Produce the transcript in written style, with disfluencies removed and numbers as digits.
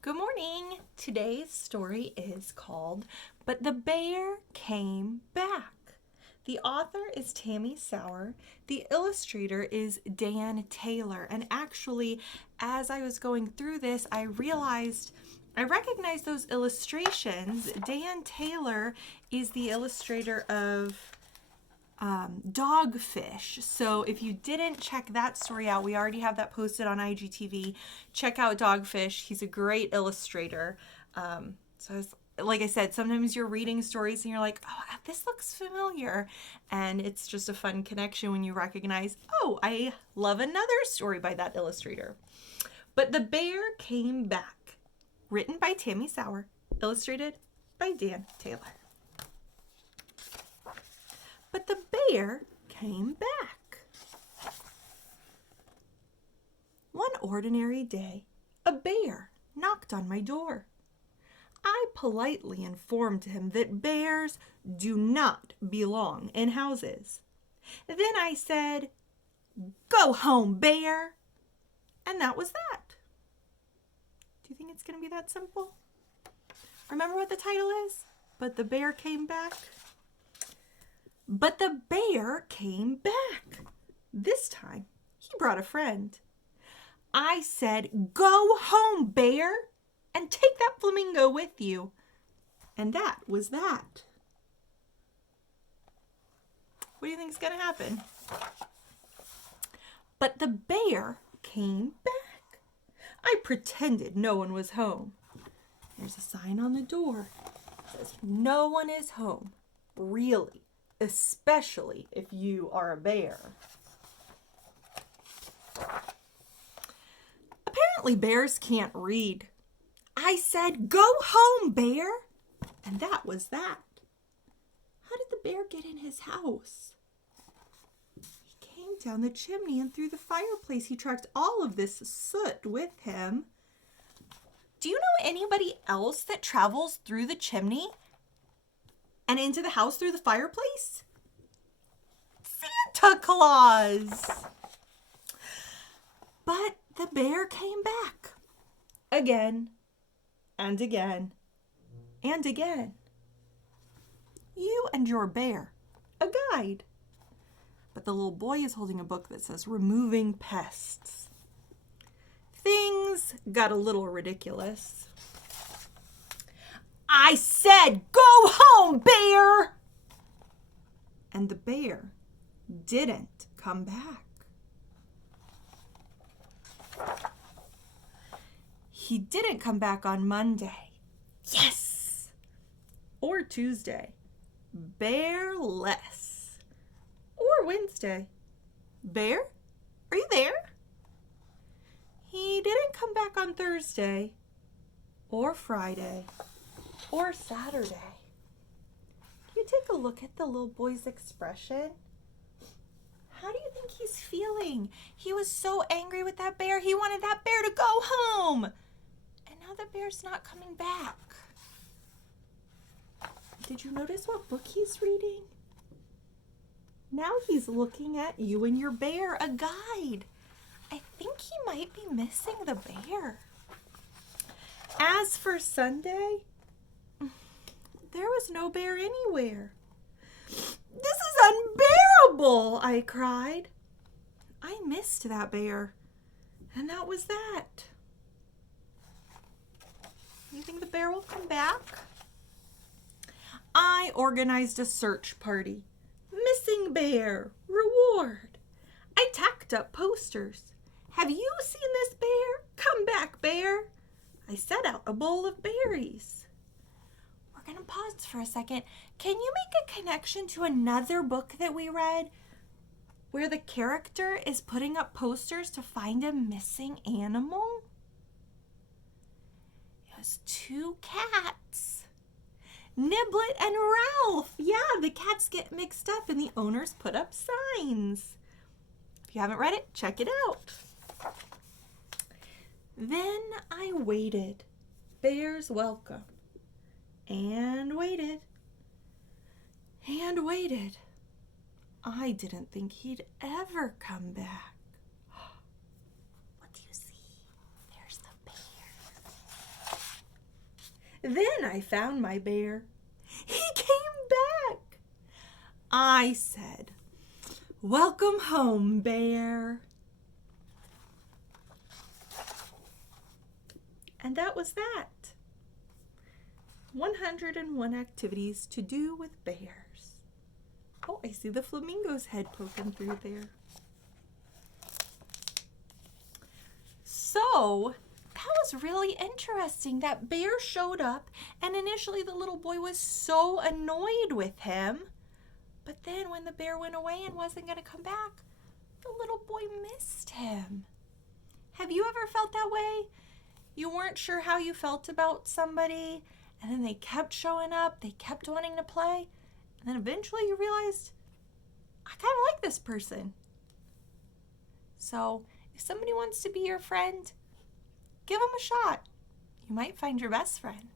Good morning. Today's story is called But the Bear Came Back. The author is Tammi Sauer. The illustrator is Dan Taylor. And actually, as I was going through this, I realized I recognized those illustrations. Dan Taylor is the illustrator of Dogfish. So if you didn't check that story out, we already have that posted on IGTV. Check out Dogfish. He's a great illustrator. Like I said, sometimes you're reading stories and you're like, oh, this looks familiar. And it's just a fun connection when you recognize, oh, I love another story by that illustrator. But the Bear Came Back. Written by Tammi Sauer. Illustrated by Dan Taylor. But the bear came back. One ordinary day, a bear knocked on my door. I politely informed him that bears do not belong in houses. Then I said, "Go home, bear." And that was that. Do you think it's going to be that simple? Remember what the title is? But the bear came back. But the bear came back. This time, he brought a friend. I said, "Go home, bear, and take that flamingo with you." And that was that. What do you think is going to happen? But the bear came back. I pretended no one was home. There's a sign on the door. It says, "No one is home." Really. Especially if you are a bear. Apparently bears can't read. I said, "Go home, bear." And that was that. How did the bear get in his house? He came down the chimney and through the fireplace. He tracked all of this soot with him. Do you know anybody else that travels through the chimney and into the house through the fireplace? Santa Claus! But the bear came back. Again, and again, and again. You and your bear, a guide. But the little boy is holding a book that says Removing Pests. Things got a little ridiculous. I said, "Go home, bear!" And the bear didn't come back. He didn't come back on Monday. Yes! Or Tuesday. Bear-less. Or Wednesday. Bear? Are you there? He didn't come back on Thursday. Or Friday. Or Saturday. You take a look at the little boy's expression. How do you think he's feeling? He was so angry with that bear. He wanted that bear to go home. And now the bear's not coming back. Did you notice what book he's reading? Now he's looking at you and your bear, a guide. I think he might be missing the bear. As for Sunday, there was no bear anywhere. "This is unbearable," I cried. I missed that bear, and that was that. You think the bear will come back? I organized a search party. Missing bear, reward. I tacked up posters. Have you seen this bear? Come back, bear. I set out a bowl of berries. We're going to pause for a second. Can you make a connection to another book that we read where the character is putting up posters to find a missing animal? It was two cats, Niblet and Ralph. Yeah, the cats get mixed up and the owners put up signs. If you haven't read it, check it out. Then I waited. Bears welcome. And waited. And waited. I didn't think he'd ever come back. What do you see? There's the bear. Then I found my bear. He came back. I said, "Welcome home, bear." And that was that. 101 activities to do with bears. Oh, I see the flamingo's head poking through there. So, that was really interesting. That bear showed up, and initially the little boy was so annoyed with him. But then when the bear went away and wasn't going to come back, the little boy missed him. Have you ever felt that way? You weren't sure how you felt about somebody, and then they kept showing up, they kept wanting to play, and then eventually you realized, I kind of like this person. So if somebody wants to be your friend, give them a shot. You might find your best friend.